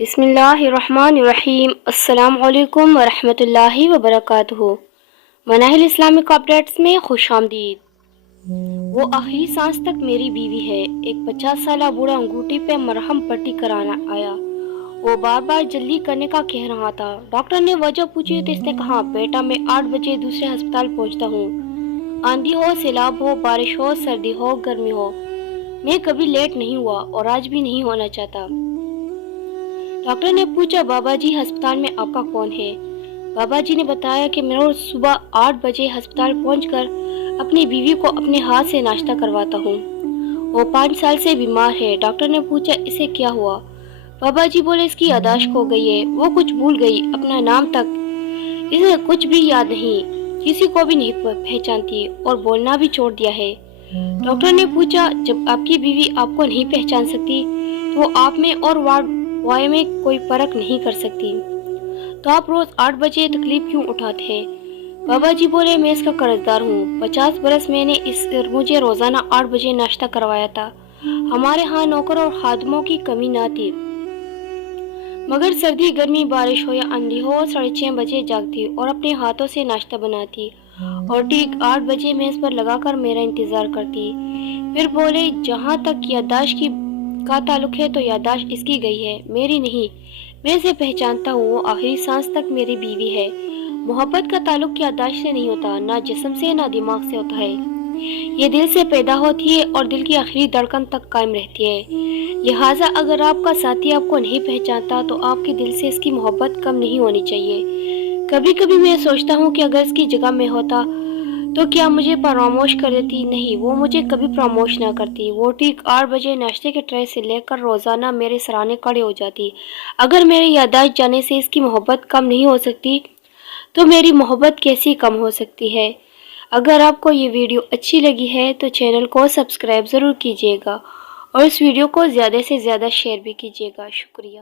بسم اللہ الرحمن الرحیم۔ السلام علیکم ورحمۃ اللہ وبرکاتہ۔ مناہل اسلامک اپڈیٹس میں خوش آمدید۔ وہ آخری سانس تک میری بیوی ہے۔ ایک 50 سالہ بوڑھا انگوٹھی پہ مرہم پٹی کرانا آیا۔ وہ بار بار جلدی کرنے کا کہہ رہا تھا۔ ڈاکٹر نے وجہ پوچھی تو اس نے کہا، بیٹا میں 8 بجے دوسرے ہسپتال پہنچتا ہوں۔ آندھی ہو، سیلاب ہو، بارش ہو، سردی ہو، گرمی ہو، میں کبھی لیٹ نہیں ہوا اور آج بھی نہیں ہونا چاہتا۔ ڈاکٹر نے پوچھا، بابا جی ہسپتال میں آپ کا کون ہے؟ بابا جی نے بتایا کہ میں روز صبح 8 بجے ہسپتال پہنچ کر اپنی بیوی کو اپنے ہاتھ سے ناشتہ کرواتا ہوں۔ وہ 5 سال سے بیمار ہے۔ ڈاکٹر نے پوچھا، اسے کیا ہوا؟ بابا جی بولے، اس کی یادداشت کھو گئی ہے، وہ کچھ بھول گئی، اپنا نام تک اسے کچھ بھی یاد نہیں، کسی کو بھی نہیں پہچانتی اور بولنا بھی چھوڑ دیا ہے۔ ڈاکٹر نے پوچھا، جب آپ کی بیوی آپ کو نہیں پہچان سکتی تو وہ آپ میں اور وارڈ بوائے میں کوئی فرق نہیں کر سکتی، تو آپ روز 8 بجے تکلیف کیوں اٹھاتے ہیں؟ بابا جی بولے، میں اس کا قرض دار ہوں۔ 50 برس میں نے مجھے روزانہ 8 بجے ناشتہ کروایا تھا۔ ہمارے ہاں نوکر اور خادموں کی کمی نہ تھی، مگر سردی، گرمی، بارش ہو یا آندھی ہو، 6:30 بجے جاگتی اور اپنے ہاتھوں سے ناشتہ بناتی اور ٹھیک 8 بجے میز پر لگا کر میرا انتظار کرتی۔ پھر بولے، جہاں تک یادداشت کا تعلق ہے تو یادداشت اس کی گئی ہے، میری نہیں۔ میں اسے پہچانتا ہوں، وہ آخری سانس تک میری بیوی ہے۔ محبت کا تعلق یادداشت سے نہیں ہوتا، نہ جسم سے نہ دماغ سے ہوتا ہے، یہ دل سے پیدا ہوتی ہے اور دل کی آخری دھڑکن تک قائم رہتی ہے۔ لہٰذا اگر آپ کا ساتھی آپ کو نہیں پہچانتا تو آپ کے دل سے اس کی محبت کم نہیں ہونی چاہیے۔ کبھی کبھی میں سوچتا ہوں کہ اگر اس کی جگہ میں ہوتا تو کیا مجھے فراموش کر دیتی؟ نہیں، وہ مجھے کبھی فراموش نہ کرتی۔ وہ ٹھیک 8 بجے ناشتے کے ٹرے سے لے کر روزانہ میرے سرانے کھڑے ہو جاتی۔ اگر میری یادداشت جانے سے اس کی محبت کم نہیں ہو سکتی تو میری محبت کیسی کم ہو سکتی ہے؟ اگر آپ کو یہ ویڈیو اچھی لگی ہے تو چینل کو سبسکرائب ضرور کیجیے گا اور اس ویڈیو کو زیادہ سے زیادہ شیئر بھی کیجیے گا۔ شکریہ۔